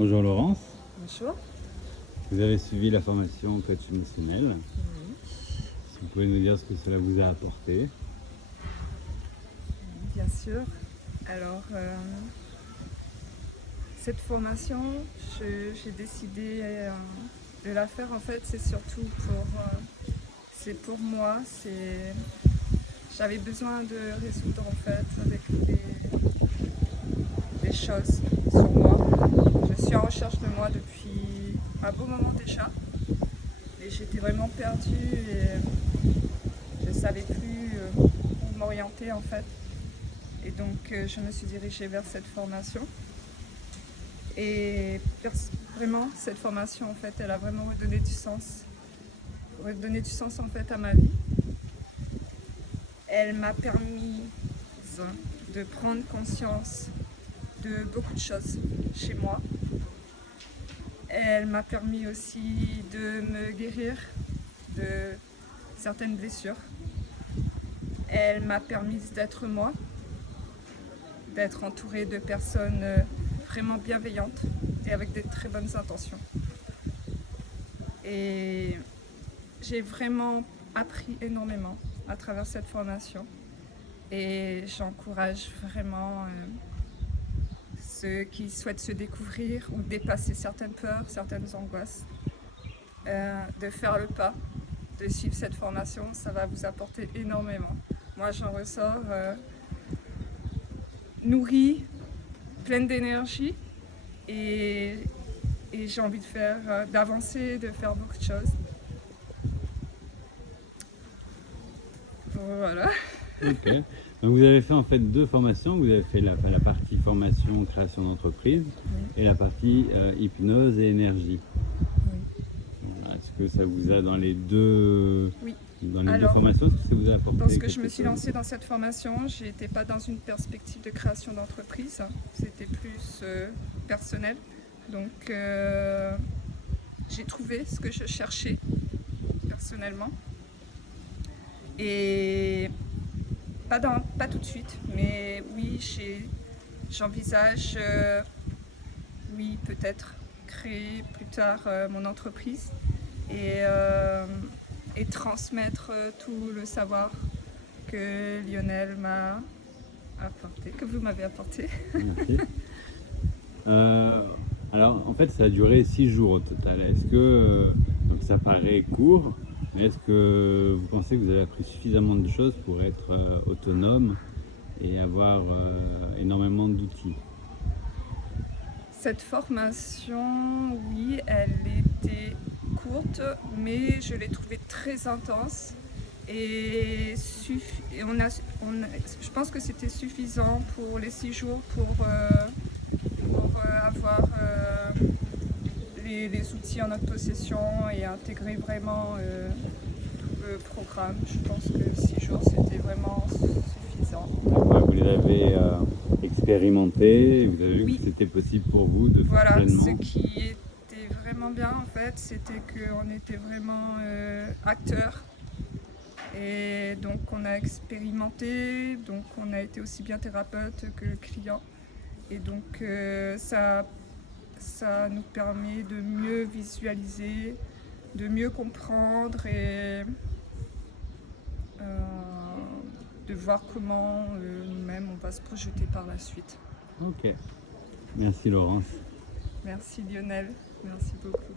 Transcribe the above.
Bonjour Laurence, Bonjour. vous avez suivi la formation coach émotionnel. Oui, Si vous pouvez nous dire ce que cela vous a apporté. bien sûr. Alors, cette formation, j'ai décidé de la faire. En fait, c'est surtout c'est pour moi. J'avais besoin de résoudre en fait avec des choses sur moi. Je suis en recherche de moi depuis un beau moment déjà, et j'étais vraiment perdue et je ne savais plus où m'orienter en fait. Et donc je me suis dirigée vers cette formation. Et vraiment, cette formation en fait, elle a vraiment redonné du sens en fait à ma vie. Elle m'a permis de prendre conscience de beaucoup de choses chez moi. Elle m'a permis aussi de me guérir de certaines blessures. Elle m'a permis d'être moi, d'être entourée de personnes vraiment bienveillantes et avec de très bonnes intentions. Et j'ai vraiment appris énormément à travers cette formation. Et j'encourage vraiment ceux qui souhaitent se découvrir ou dépasser certaines peurs, certaines angoisses, de faire le pas, de suivre cette formation. Ça va vous apporter énormément. Moi, j'en ressors nourrie, pleine d'énergie et j'ai envie d'avancer, de faire beaucoup de choses. Voilà. Ok. Donc vous avez fait en fait deux formations. Vous avez fait la partie formation création d'entreprise et la partie hypnose et énergie. Oui. Voilà. Est-ce que ça vous a dans les deux Oui. deux formations, est-ce que ça vous a apporté Lorsque quelque je me suis chose? lancée dans cette formation, je n'étais pas dans une perspective de création d'entreprise, c'était plus personnel. Donc j'ai trouvé ce que je cherchais personnellement. Et pas tout de suite, mais oui, j'envisage, oui, peut-être créer plus tard mon entreprise et transmettre tout le savoir que Lionel m'a apporté, que vous m'avez apporté. Merci. Alors en fait ça a duré 6 jours au total. Est-ce que donc ça paraît court, mais est-ce que vous pensez que vous avez appris suffisamment de choses pour être autonome et avoir énormément d'outils? Cette formation, oui, elle était courte, mais je l'ai trouvée très intense et je pense que c'était suffisant pour les 6 jours pour avoir les outils en notre possession et intégrer vraiment le programme. Je pense que 6 jours c'était vraiment suffisant. D'accord, vous les avez expérimentés, vous avez vu Oui. que c'était possible pour vous de faire Voilà, pleinement. ce qui était vraiment bien en fait, c'était qu'on était vraiment acteurs. Et donc on a expérimenté, donc on a été aussi bien thérapeute que client. Et donc ça nous permet de mieux visualiser, de mieux comprendre et de voir comment nous-mêmes on va se projeter par la suite. Ok, merci Laurence. Merci Lionel, merci beaucoup.